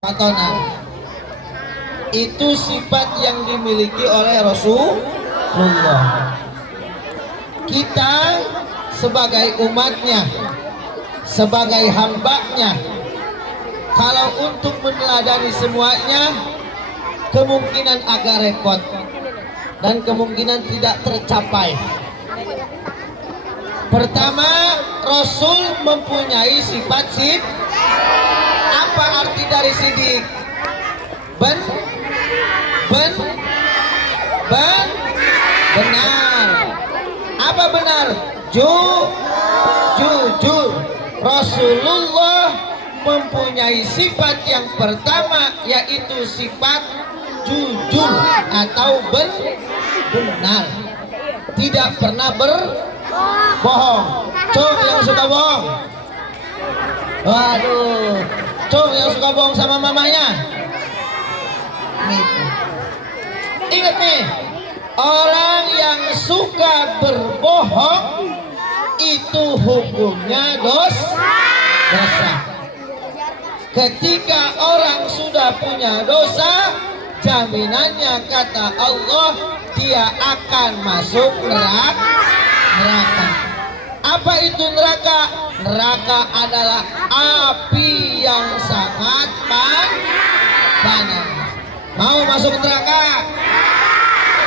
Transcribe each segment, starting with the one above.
Patonan itu sifat yang dimiliki oleh Rasulullah. Kita sebagai umatnya, sebagai hambanya, kalau untuk meneladani semuanya kemungkinan agak repot dan kemungkinan tidak tercapai. Pertama, Rasul mempunyai sifat apa arti dari sidik? Benar. Apa benar? Jujur. Rasulullah mempunyai sifat yang pertama, yaitu sifat jujur atau benar. Tidak pernah berbohong. Cung yang suka bohong. Waduh, Cung yang suka bohong sama mamanya. Ingat nih, orang yang suka berbohong itu hukumnya dosa. Ketika orang sudah punya dosa, jaminannya kata Allah, dia akan masuk neraka. Apa itu neraka? Neraka adalah api yang sangat panas. Mau masuk neraka?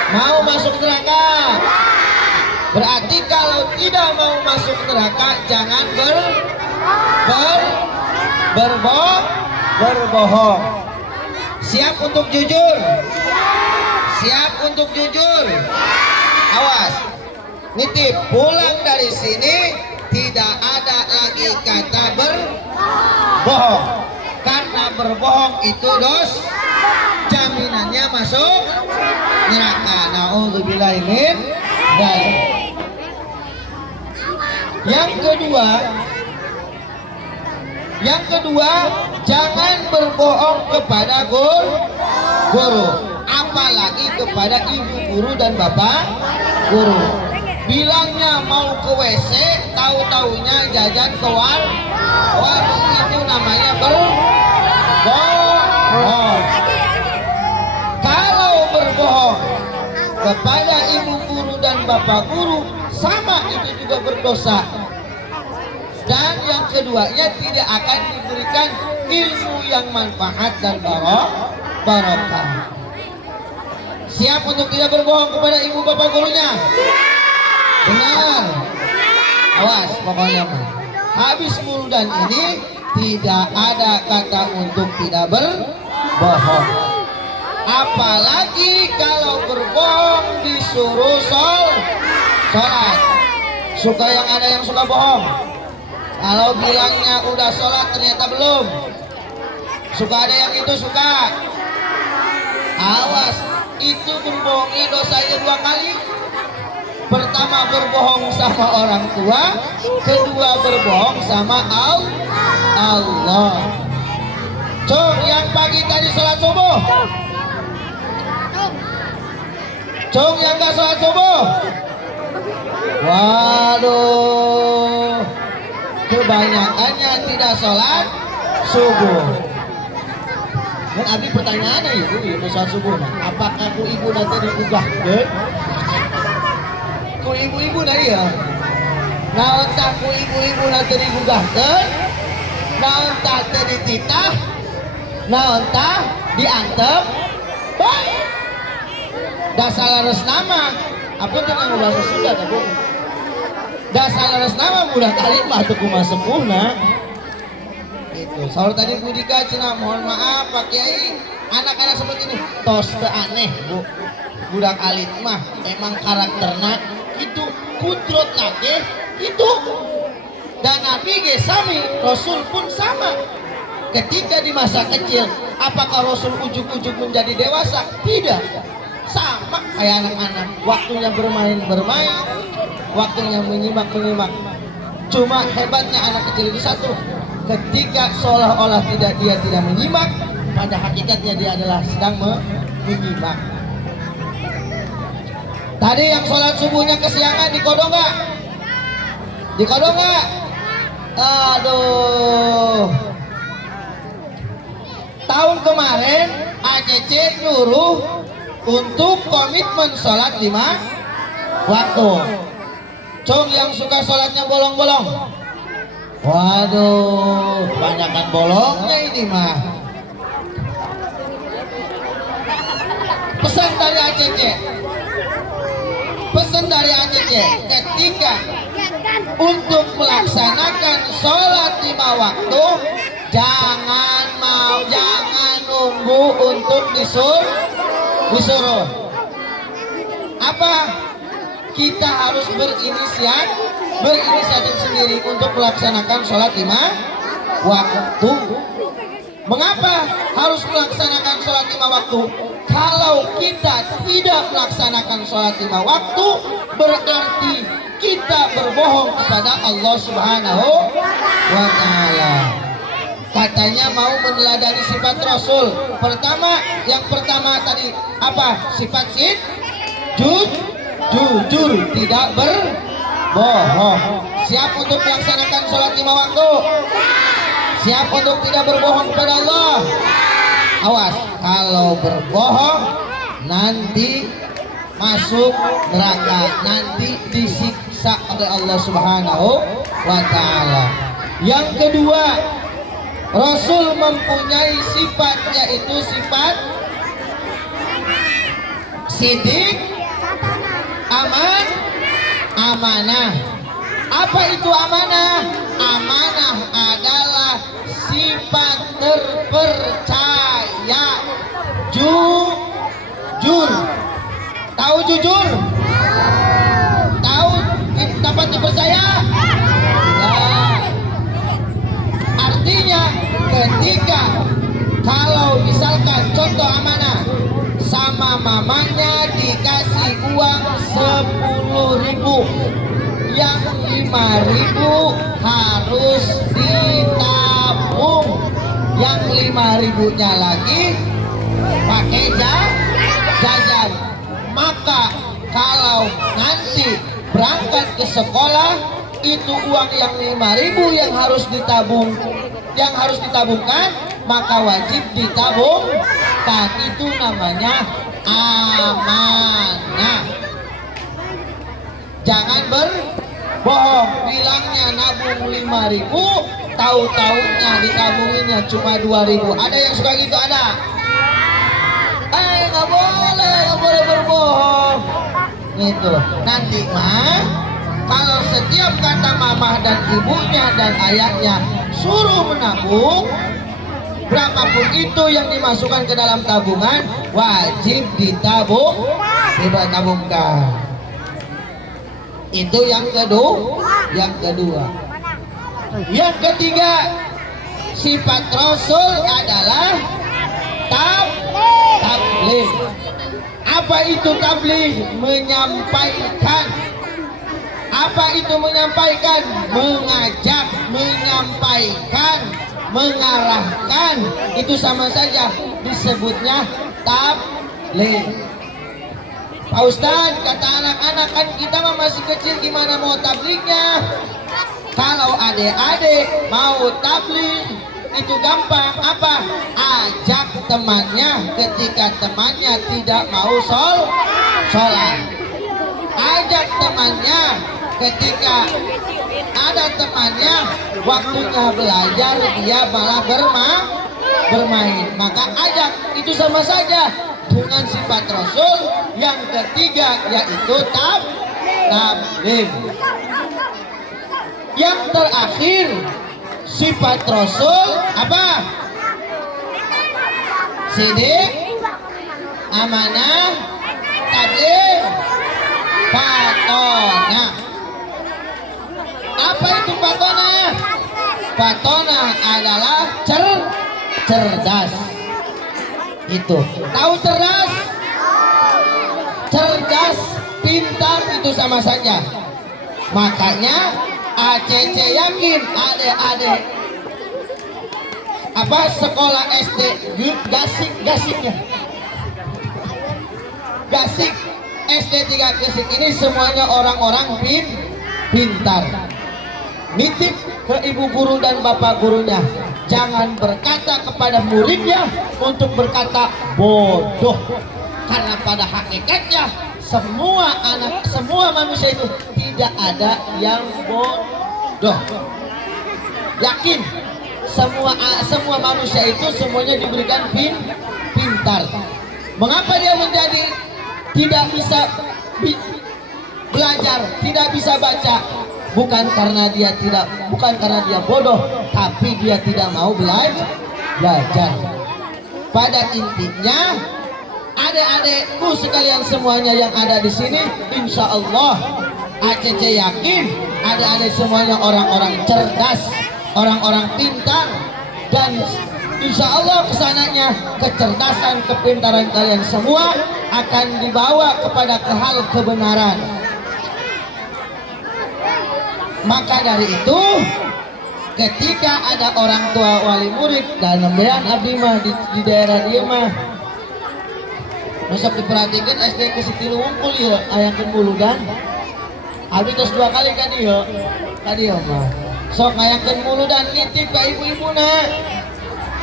Mau masuk neraka? Berarti kalau tidak mau masuk neraka, jangan berbohong. Siap untuk jujur? Siap untuk jujur? Awas, nitip pulang dari sini tidak ada lagi kata berbohong, karena berbohong itu jaminannya masuk neraka. Nauzubillahi min dzalik. Yang kedua, jangan berbohong kepada guru, apalagi kepada ibu guru dan bapak guru. Bilangnya mau ke WC, tahu-taunya jajan ke warung, itu namanya berbohong. Kalau berbohong kepada ibu guru dan bapak guru, sama itu juga berdosa. Dan yang keduanya, tidak akan diberikan ilmu yang manfaat dan barokah. Siap untuk tidak berbohong kepada ibu bapak gurunya? Benar. Awas pokoknya mah. Habis muludan ini tidak ada kata untuk tidak berbohong. Apalagi kalau berbohong disuruh sholat. Suka yang ada yang suka bohong. Kalau bilangnya udah sholat ternyata belum. Suka ada yang itu suka. Awas, itu berbohongnya dosanya 2 kali. Pertama berbohong sama orang tua, kedua berbohong sama Allah. Cung yang pagi tadi sholat subuh. Cung yang gak sholat subuh. Waduh, kebanyakannya tidak sholat subuh. Dan abi pertanyaannya ibu sholat subuh, apakah ku ibu nanti digugah? Ku ibu-ibu dari ya. Naon tak ku ibu-ibu nanti digugah? Naon tak dititah? Naon tak diantep? Baik. Dasar laras nama. Apa dengan bahasa Sunda tapi? Dasar laras nama budak kalimah tuh kumaha sepuhna. Itu. Saur tadi Budika cenah, mohon maaf Pak Kiai. Anak-anak seperti ini tos teu aneh, Bu. Budak alit mah memang karakterna itu, kudrot nage itu. Dan Nabi ge sami, Rasul pun sama. Ketika di masa kecil, apakah Rasul ujuk-ujuk menjadi dewasa? Tidak. Sama kayak anak-anak, waktunya bermain, waktunya menyimak. Cuma hebatnya anak kecil itu satu, ketika seolah-olah dia tidak menyimak, pada hakikatnya dia adalah sedang menyimak. Tadi yang sholat subuhnya kesiangan dikodok nggak? Dikodok nggak? Aduh. tahun kemarin ACC nyuruh untuk komitmen sholat 5 waktu. Cong yang suka sholatnya bolong-bolong. Waduh, kebanyakan bolongnya ini mah. Pesan dari ACC. Pesan dari ACC ketika untuk melaksanakan sholat 5 waktu, jangan nunggu untuk disuruh. Apa? Kita harus berinisiatif sendiri untuk melaksanakan sholat 5 waktu. Mengapa harus melaksanakan sholat 5 waktu? Kalau kita tidak melaksanakan sholat 5 waktu, berarti kita berbohong kepada Allah Subhanahu wa Ta'ala. Katanya mau meneladani sifat Rasul. Yang pertama tadi apa? Sifat jujur, tidak berbohong. Siap untuk melaksanakan sholat 5 waktu? Siap untuk tidak berbohong kepada Allah? Awas, kalau berbohong nanti masuk neraka, nanti disiksa oleh Allah Subhanahu wa Ta'ala. Yang kedua, Rasul mempunyai sifat, yaitu sifat sidik, amanah. Apa itu amanah? Amanah adalah sifat terpercaya. Jujur. Tahu jujur? Tahu dapat dipercaya? Tidak. Artinya ketika kalau misalkan contoh amanah, sama mamanya dikasih uang 10.000, yang 5.000 harus ditabung, yang 5.000-nya lagi pakai jajan. Maka kalau nanti berangkat ke sekolah, itu uang yang 5.000 yang harus ditabungkan, maka wajib ditabungkan. Itu namanya amanah. Jangan berbohong, bilangnya nabung 5.000, tahu-tahunya ditabunginnya cuma 2.000. Ada yang suka gitu? Ada? Nggak boleh berbohong. Gitu. Nanti mah kalau setiap kata mamah dan ibunya dan ayahnya suruh menabung, berapapun itu yang dimasukkan ke dalam tabungan, wajib ditabungkan. Itu yang kedua. Yang ketiga, sifat Rasul adalah tabligh. Apa itu tabligh? Menyampaikan. Apa itu menyampaikan? Mengajak, menyampaikan, mengarahkan. Itu sama saja disebutnya tabligh. Pak Ustadz, kata anak-anak, kan kita masih kecil, gimana mau tablighnya? Kalau adik-adik mau tabligh itu gampang. Apa? Ajak temannya ketika temannya tidak mau sholat. Ajak temannya ketika ada temannya waktunya belajar, dia malah bermain. Maka ajak, itu sama saja dengan sifat Rasul. Yang ketiga yaitu tabligh. Yang terakhir sifat Rasul apa? Sidik, amanah, tabligh, patonah. Apa itu patonah? Patonah adalah cerdas. Itu. Tahu cerdas? Cerdas, pintar itu sama saja. Makanya ACC yakin adik-adik apa sekolah SD Gasik SD 3 Gesik ini semuanya orang-orang pintar. Nitip ke ibu guru dan bapak gurunya, jangan berkata kepada muridnya untuk berkata bodoh, karena pada hakikatnya semua manusia itu tidak ada yang bodoh. Yakin semua manusia itu semuanya diberikan pintar. Mengapa dia menjadi tidak bisa belajar, tidak bisa baca? Bukan karena dia bodoh, tapi dia tidak mau belajar. Pada intinya, adik-adikku sekalian semuanya yang ada di sini, insya Allah ACC yakin adik-adik semuanya orang-orang cerdas, orang-orang pintar, dan insya Allah kesananya kecerdasan, kepintaran kalian semua akan dibawa kepada hal kebenaran. Maka dari itu, ketika ada orang tua wali murid dan nembean abdi mah di daerah dia mah masuk diperhatikan SD ke Sitilu Wungkul ya ayahkan bulu dan abdi terus 2 kali kan dia mah sok ngayangkan bulu dan nitip ke ibu-ibu na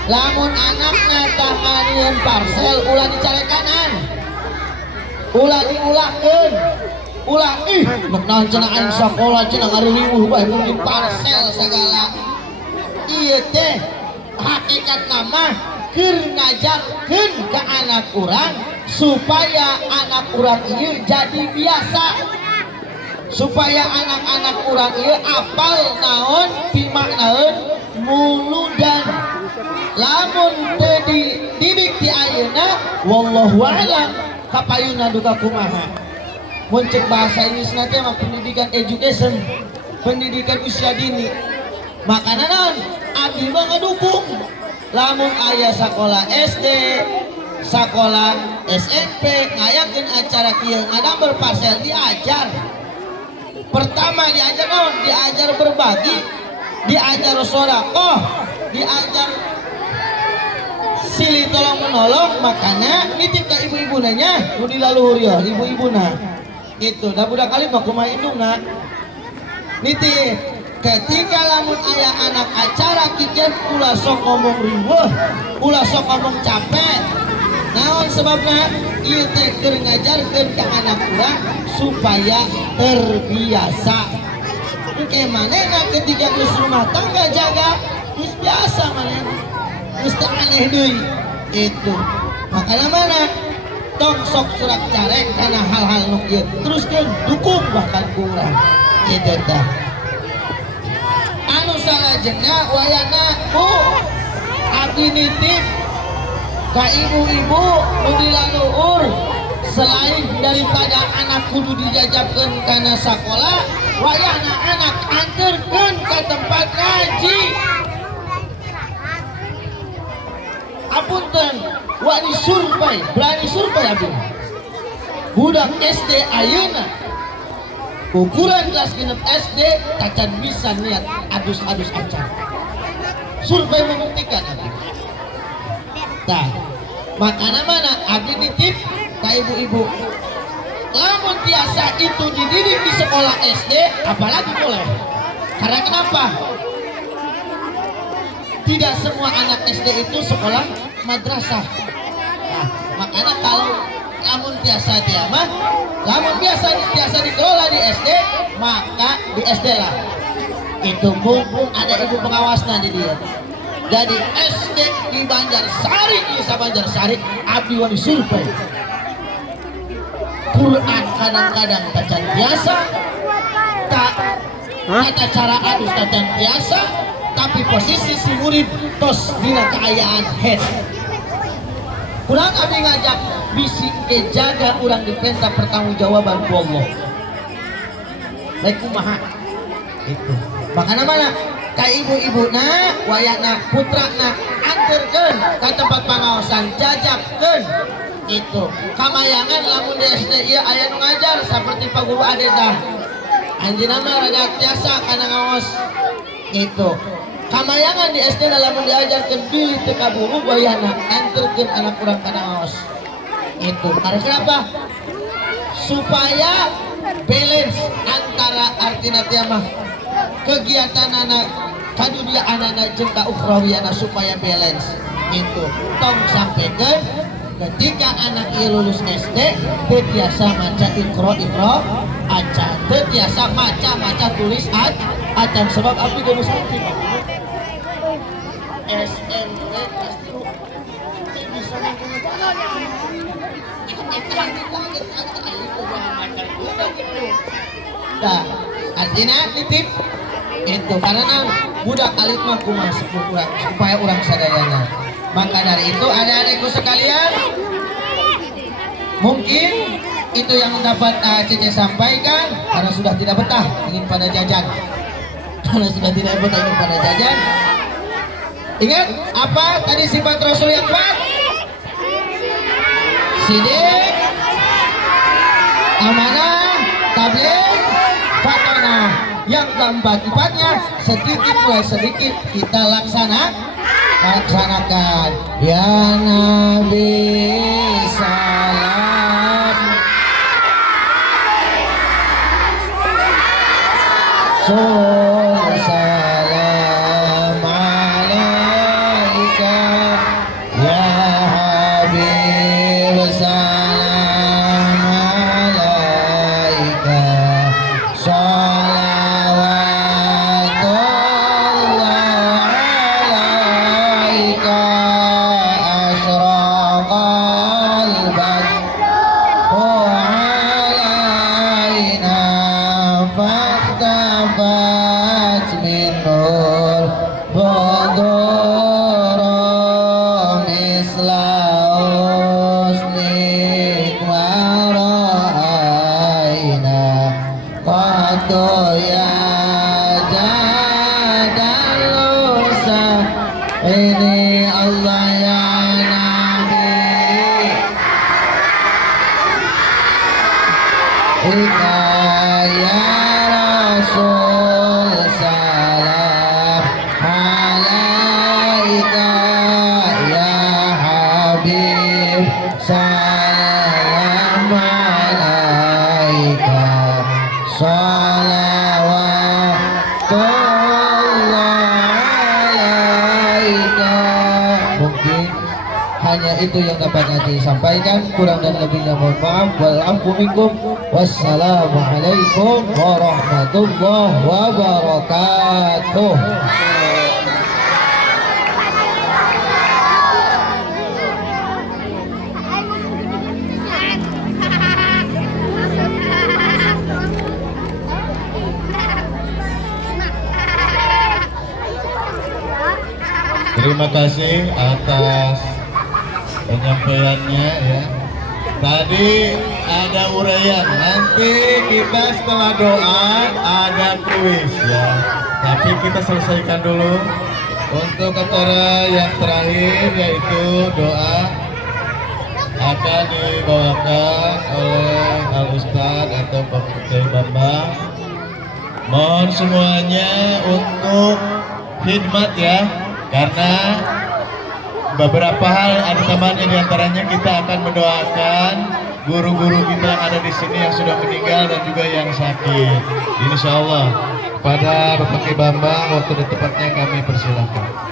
lamun anakna tanganian parsel ulah dicari kanan, ulah diulahkan, ulah naon cenah aing sakola cenah ngariweuh bae mungkin parsel segala. Ieu teh hakikat nama keur ngajarkeun ka anak urang supaya anak urang ieu jadi biasa, supaya anak-anak urang ieu apal naon pimaknaeun muludan. Lamun teu dididik ti ayeuna wallahu a'lam kapayuna duka kumaha. Mun cek bahasa Inggris nanti mah pendidikan education, pendidikan usia dini. Makana naon abdi mah ngedukung. Lamun aya sakola SD, sakola SMP ngayakeun acara kieu ngadamel parsel diajar. Pertama diajar naon? Diajar berbagi, diajar sedekah, diajar silih tolong menolong. Makanya nitip ke ibu-ibu nanya nu dilaluhur ya ibu-ibu na itu dah budak kali mah kumaha indungna nitip ketika lamun aya anak acara kikieu ulah sok ngomong riweuh, ulah sok ngomong capek. Naon sebabna? Ieu teh keur ngajarkeun ka anak urang supaya terbiasa. Engke manehna ketika geus rumah tangga jaga geus biasa manehna. Geus teu aneh deui itu. Makana mana? Tong sok surat carek karena hal-hal nu kieu teruskeun dukung bahkan kurang kitu tah. Anu salajengna wayana Bu abdi nitip ka ibu-ibu nu dilaluhur selain daripada anak kudu dijajabkeun kana sakola, wayana anak anterkeun ka tempat ngaji. Apunten wani survei, berani survei abdi. Budak SD ayeuna ukuran kelas genep SD tacan bisa niat adus-adus acan. Survei membuktikan abdi. Tah, makana mana abdi nitip ka ibu-ibu. Lamun tiasa itu dididik di sekolah SD, apalagi boleh. Karena kenapa? Tidak semua anak SD itu sekolah madrasah. Nah, makanya kalau lamun biasa dia mah, lamun biasa dikelola di SD, maka di SD lah. Itu mumpung ada ibu pengawasnya di dia. Jadi SD di Banjarsari, di Banjarsari, abdi wani survei. Quran kadang-kadang tacan biasa, tak tata cara adus tacan biasa. Tapi posisi si murid tos dina keayaan head. Kurang abdi ngajak bisi jaga urang diperintah pertanggungjawaban ku Allah. Baik kumaha itu. Makana mana ka ibu-ibuna wayana putrana anterkeun ka tempat pangaosan jajakkeun itu. Kamayangan lamun di SD ieu aya nu ngajar saperti Pak Guru Ade tah. Anjeunna mah rada tiasa kana ngaos itu. Kamayangan di SD lamun diajarkeun pilih teu kaburu wayana anterkeun anak urang kana ngaos. Itu. Karena kenapa? Supaya balance antara artina teh mah kegiatan anak kadunya anak-anak jengka ukhrawiyana supaya balance itu tong sampaikan ketika anak ia lulus SD terbiasa maca ikro acan terbiasa maca tulis acan sebab abdi gak bisa SMP pasti bisa nah artinya titip itu karena budak alit mah kumaha supaya orang sadayana. Maka dari itu adik-adikku sekalian, mungkin itu yang dapat Cece sampaikan karena sudah tidak betah ingin pada jajan. Karena sudah tidak betah ingin pada jajan. Ingat apa tadi sifat Rasul yang kuat? Sidik, amanah, tabligh, fatonah. Yang keempat-empatnya sedikit mulai sedikit kita laksanakan. Ya Nabi salam salam alaika ya Habib salam alaika ini Allah ya Nabi Ika ya Rasul salam alaika ya Habib salam alaika mungkin hanya itu yang dapat Haji sampaikan, kurang dan lebihnya mohon maaf. Wal minkum. Wassalamualaikum warahmatullahi wabarakatuh. Terima kasih atas penyampaiannya ya. Tadi ada uraian, nanti kita setelah doa ada kuis ya. Tapi kita selesaikan dulu untuk acara yang terakhir yaitu doa akan dibawakan oleh Al Ustadz atau Pak Kiai Bambang. Mohon semuanya untuk khidmat ya. Karena beberapa hal ada temannya, diantaranya kita akan mendoakan guru-guru kita yang ada di sini yang sudah meninggal dan juga yang sakit. Insya Allah pada Bapak Kiai Bambang waktu dan tempatnya kami persilahkan.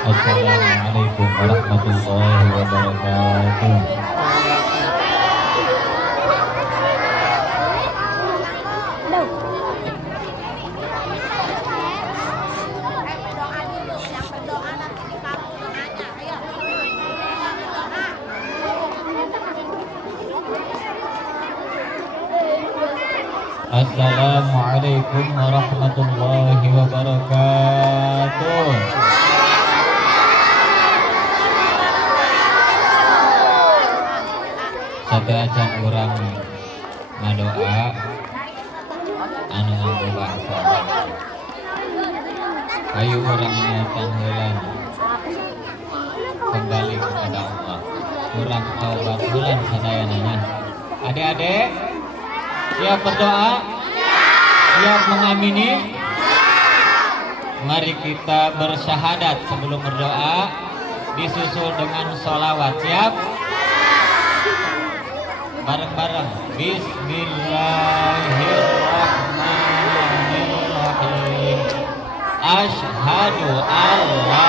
Assalamualaikum warahmatullahi wabarakatuh. Assalamualaikum warahmatullahi wabarakatuh. Satu acan orang ngadoa anu nganggo bangsa ayo orang niatan heula kembali kepada Allah, kurang taubat bulan sadayananya. Adik-adik siap berdoa, siap mengamini. Mari kita bersyahadat sebelum berdoa. disusul dengan sholawat. Siap? Bareng-bareng. Bismillahirrahmanirrahim. Asyhadu an la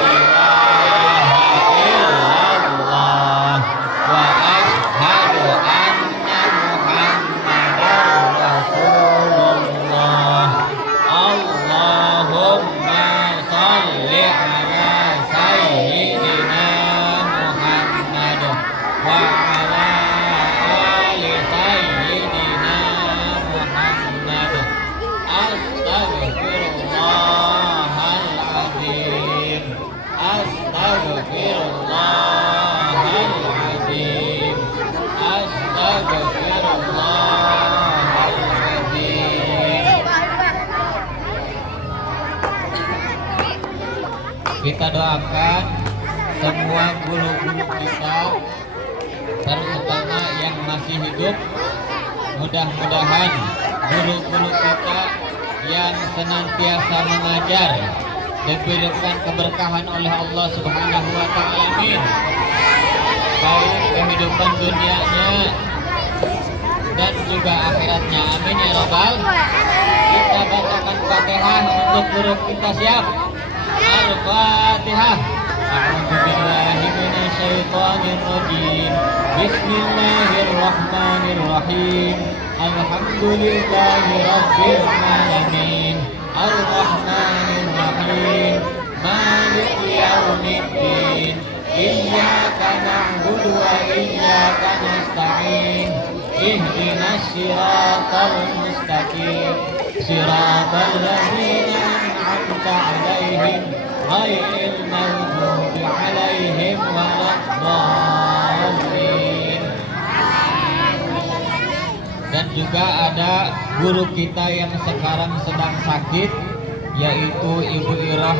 ilaha illallah wa asyhadu anna Muhammadar Rasulullah. Allahumma sholli ala sayyidina Muhammad wa ala ali sayyidina Muhammad. Astaghfirullahaladzim. Astaghfirullahaladzim. Astaghfirullahaladzim. Kita doakan semua guru-guru kita, terutama yang masih hidup. Mudah-mudahan guru-guru kita yang senantiasa mengajar diberikan keberkahan oleh Allah Subhanahu wa Ta'ala. Amin. Baik kehidupan dunianya dan juga akhiratnya. Amin ya Rabbal. Kita bacakan Fatihah untuk guru kita. Siap? Al-Fatihah. A'udzu billahi minasyaitonir rajim. Bismillahirrahmanirrahim. Alhamdulillahi rabbil alamin. Ar-Rahmanir Rahim. Maliki yaumiddin. Iyyaka na'budu wa iyyaka nasta'in. Ihdinas siratal mustaqim. Siratal ladzina an'amta 'alaihim ghairil maghdubi 'alaihim waladdallin. Dan juga ada guru kita yang sekarang sedang sakit, yaitu Ibu Irah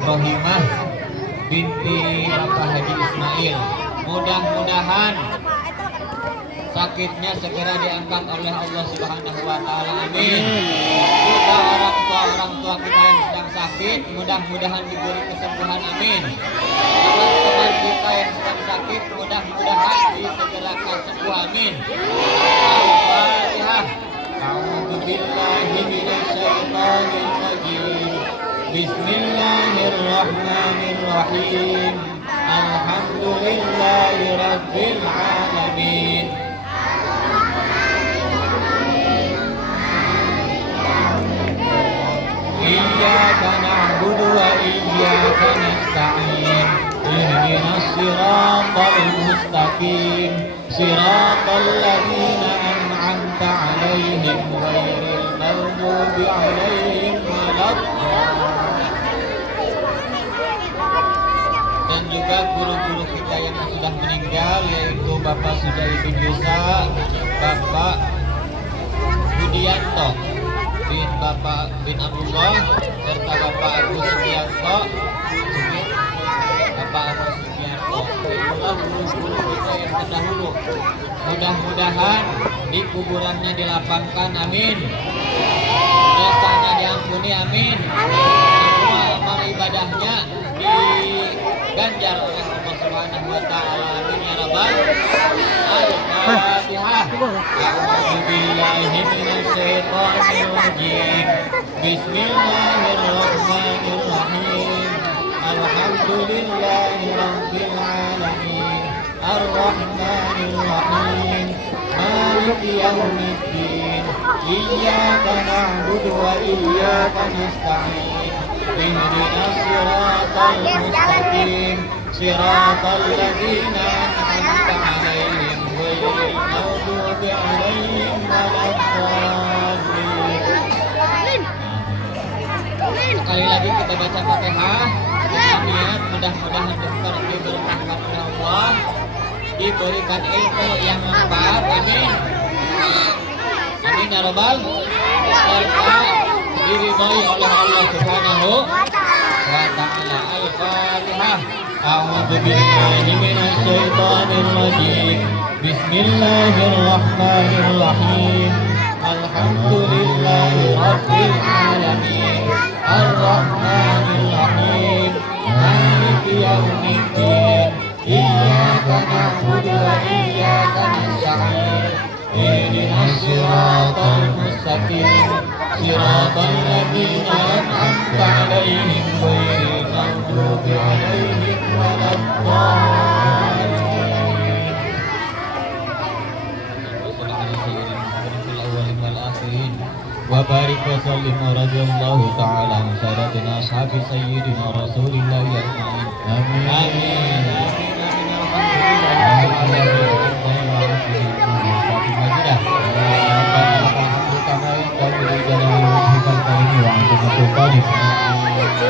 Rohimah binti Bapak Haji Ismail. Mudah-mudahan sakitnya segera diangkat oleh Allah Subhanahu wa Ta'ala. Amin. Juga orang tua kita yang sedang sakit, mudah-mudahan diberi kesembuhan. Amin. Teman-teman kita yang sedang sakit, mudah-mudahan disegerakan sembuh. Amin. Al-Fatihah. A'udzu billahi minasyaitonir rajim. Bismillahirrahmanirrahim. Alhamdulillahi rabbil alamin. Iyyaka na'budu wa iyyaka nasta'in. Ihdinas siratal mustaqim. Siratal ladzina an'amta 'alaihim ghairil maghdubi 'alaihim waladdallin. Dan juga guru-guru kita yang sudah meninggal, yaitu Bapak Sudai bin Yusa, Bapak Budianto bin Bapak bin Abdullah, serta Bapak Agus Sugianto, Bapak Agus Sugianto. Itulah guru-guru kita yang terdahulu. Mudah-mudahan di kuburannya dilapangkan. Amin. Dosanya diampuni. Amin. Semua amal ibadahnya diganjar oleh Allah Subhanahu wa Ta'ala. Amin ya Rabbal. Al-Fatihah. A'udzu billahi minasyaitonir rajim. Bismillahirrahmanirrahim. Alhamdulillahi rabbil alamin. Ar-Rahmanir Rahim. Maliki yaumiddin. Iyyaka na'budu wa iyyaka nasta'in. Ihdinas siratal mustaqim. Siratal ladzina an'amta 'alaihim ghairil maghdubi 'alaihim waladdallin. Sekali lagi kita baca Fatihah dengan niat mudah-mudahan diberkahkan oleh Allah, diberikan ilmu yang manfaat. Amin. Amin ya Rabbal. Serta diridhoi oleh Allah Subhanahu wa Ta'ala. Al-Fatihah. A'udzu billahi minasyaitonir rajim. Bismillahirrahmanirrahim. Alhamdulillahi rabbil alamin. Ar-Rahmanir Rahim. Maliki yaumiddin. Iyyaka na'budu wa iyyaka nasta'in. Ihdinas siratal mustaqim. Siratal ladzina an'amta 'alaihim ghairil maghdubi 'alaihim waladdallin. وبارك وسلم ورضي الله تعالى عن سادتنا أصحاب سيدنا رسول الله أجمعين. آمين آمين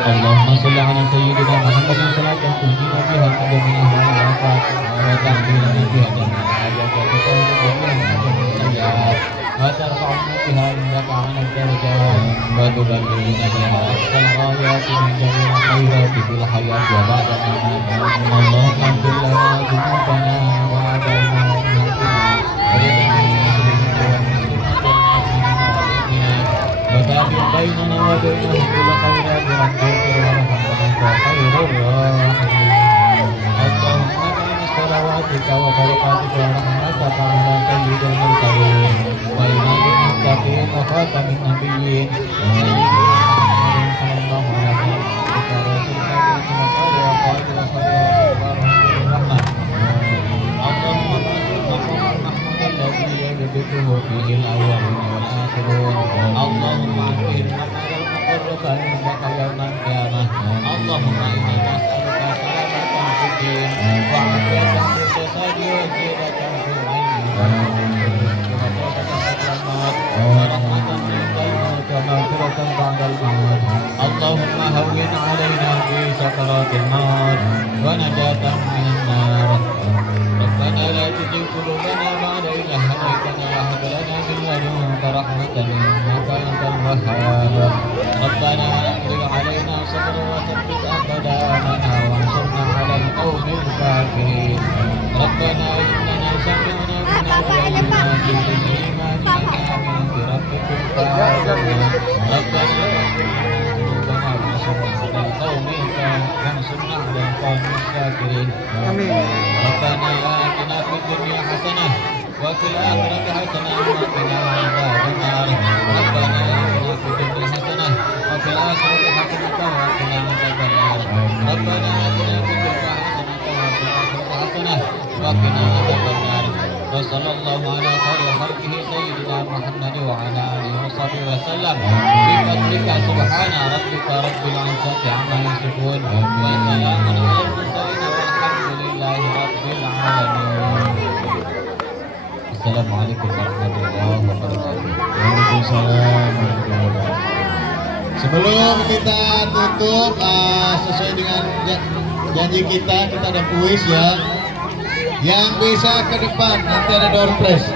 اللهم صل على سيدنا محمد صلاة تهدينا بها جميع الآفات وتهدينا بها جميع الحاجات والسيئات وترفعنا بها عندك عن الدرجات وتبلغنا بها أقصى الغايات من جميع الخيرات في الحياة وبعد الممات. اللهم اغفر لنا ذنوبنا وآبائنا وأمهاتنا وللمسلمين والمسلمات والمؤمنين والمؤمنات وتابع بيننا وبينهم بالخيرات ربك وارحم وأنت خير الراحمين. اللهم اجعل صلواتك وبركاتك ورحمتك على سيد المرسلين وإمام المتقين وخاتم النبيين سيدنا محمد صلى الله عليه وسلم رسول الله وقال وقال الرحمة. اللهم بارك مقام محمود الذي يجدده فيه الأولون والآخرون. اللهم أنزل المقام المقرب عندك يوم القيامة. اللهم إنا نسألك سلامة في الدين وعافية في الجسد وزيادة في العلم ورحمة عند الموت ومغفرة بعد الموت. اللهم هون علينا في سكرات الموت ونجاة من النار. ربنا لا تزغ قلوبنا بعد إذ هديتنا وهب لنا من لدنك رحمة إنك أنت الوهاب. ربنا أفرغ علينا صبرا وثبت أقدامنا وانصرنا على القوم الكافرين. ربنا إننا سمعنا مناديا ينادي للإيمان أن آمنوا بربكم فآمنا. ربنا ذنوبنا وانصرنا على القوم الكافرين. ربنا آتنا في الدنيا حسنة وفي الآخرة حسنة وقنا عذاب النار. ربنا آتنا في الدنيا حسنة وفي الآخرة حسنة وقنا عذاب النار. ربنا آتنا في الدنيا حسنة وفي الآخرة حسنة وقنا عذاب النار. وصلى الله على خير خلقه سيدنا محمد وعلى آله وصحبه وسلم. بفضلك سبحان ربك رب العزة عما يصفون وسلام على المرسلين والحمد لله رب العالمين. Assalamualaikum warahmatullahi wabarakatuh. Waalaikumsalam warahmatullahi wabarakatuh. Sebelum kita tutup, sesuai dengan janji kita ada kuis ya. Yang bisa ke depan nanti ada door prize.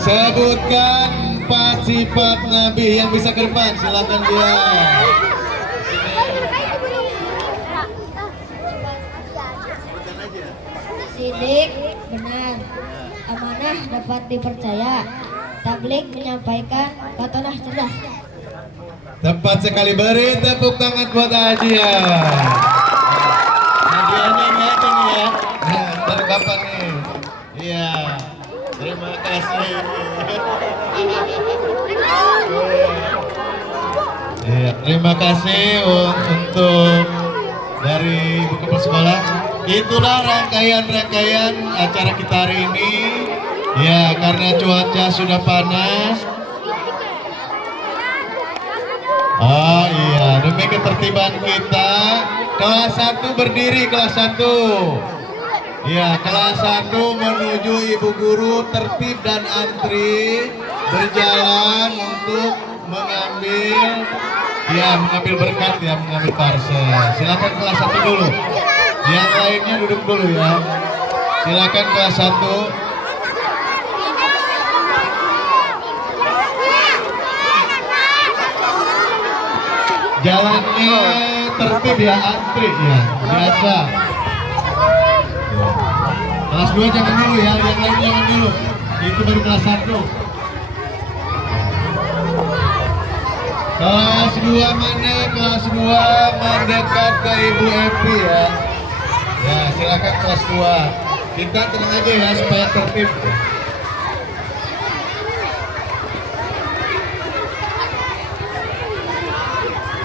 Sebutkan 4 sifat Nabi yang bisa ke depan, silakan dia. Sidik, benar. Amanah, dapat dipercaya. Tablik, menyampaikan. Katonah, cerdas. Tepat sekali, beri tepuk tangan buat Adia. Hadiahnya ini aja nih ya. Nah, ntar kapan nih? Iya, terima kasih. Iya, terima kasih untuk dari Ibu Kepala Sekolah. Itulah rangkaian acara kita hari ini. Ya, karena cuaca sudah panas. Oh iya, demi ketertiban kita, kelas 1 berdiri, kelas 1. Ya, kelas 1 menuju ibu guru tertib dan antri berjalan untuk mengambil berkat ya, mengambil parcel. Silakan kelas 1 dulu. Yang lainnya duduk dulu ya. Silakan kelas 1. Jalannya tertib ya, antri ya, biasa. Kelas 2 jangan dulu ya, yang lain jangan dulu. Itu baru kelas 1. Kelas 2 mana? Kelas 2 mendekat ke Ibu Epi ya. Ya, silakan kelas 2. Kita tenang aja ya supaya tertib.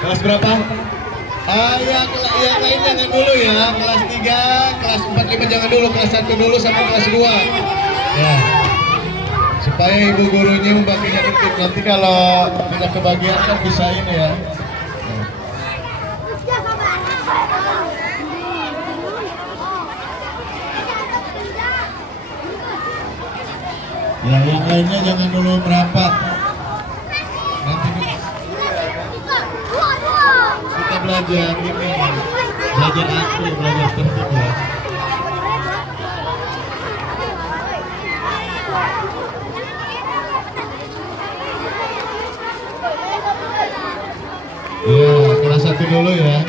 Kelas berapa? Yang lain jangan dulu ya. Kelas 3, kelas 4, 5 jangan dulu. Kelas 1 dulu sama kelas 2. Ya. Supaya ibu gurunya membaginya tertib. Nanti kalau tidak kebagian kan bisa ini ya. Ya, yang lainnya jangan dulu merapat. Nanti kita belajar ini, belajar atur, belajar tertib ya. Ya, kelas 1 dulu ya.